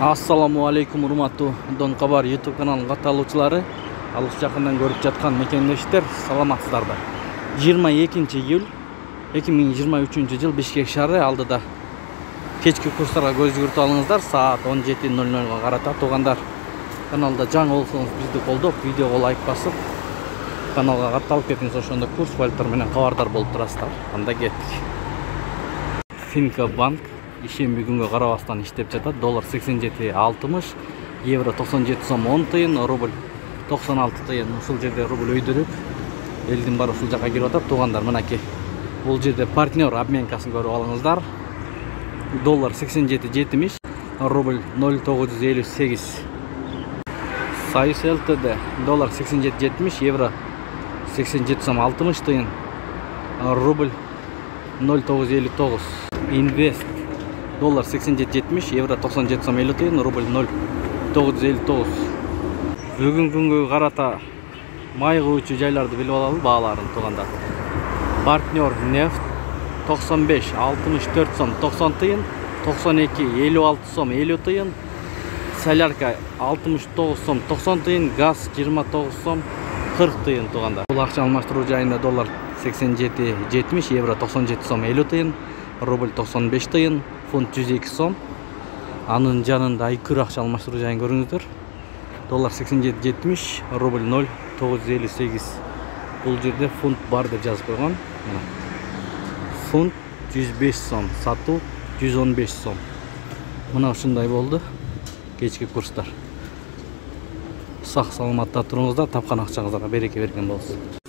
Assalamu alaikum урматтуу Дон Кабар YouTube каналынын катталуучулары, алыс жакындан көрүп жаткан мекендештер, саламатсыздарбы? 22 июль 2023 жыл Бишкек шаары алдыда кечки курстарга көз жүгүртүп алыңыздар. Саат 17:00 карата. Туугандар, каналда жаңы болсоңуз бизди колдоп, видеого лайк басып, каналга катталып кетиңиз. Ошондо курс валюталар менен кабардар болуп турасыздар. Анда кеттик. Финка банк ишемби күнгө карабастан иштеп жатат. Доллар 87.60, евро 97 сом 10 тыйын, рубль 96 тыйын. Ушул жерде рубль өйдөрүп, элдин баары ушул жака кирип атат. Туугандар, мынакей бул жерде партнер обменкасын көрүп алыңыздар. Доллар 87.70, рубль 0.958. Союз ЛТД доллар 87.70, евро 87 сом 60 тыйын, рубль 0.959. Инвест доллар 87.70, евро 97 сом 50 тыйын, рубль 0.959. Бүгүнкү күнгө карата май куучу жайларды билип алалы бааларын, туугандар. Партнер нефть 95 64 сом 90 тыйын, 92 56 сом 50 тыйын, солярка 69 сом 90 тыйын, газ 29 сом 40 тыйын, туугандар. Бул акча алмаштыруу жайында доллар 87.70, евро 97 сом 50 тыйын, рубль 95 тыйын, фунт 102 сом. Анын жанында айкыр акча алмаштыруу жайын көрүңүздөр. Доллар 87.70, рубль 0.958. Бул жерде фунт бар деп жазып койгон. Фунт 105 сом, сатуу 115 сом. Мына ушундай болду кечки курстар. Сак саламатта туруңуздар, тапкан акчаңыздарга береке берген болсун.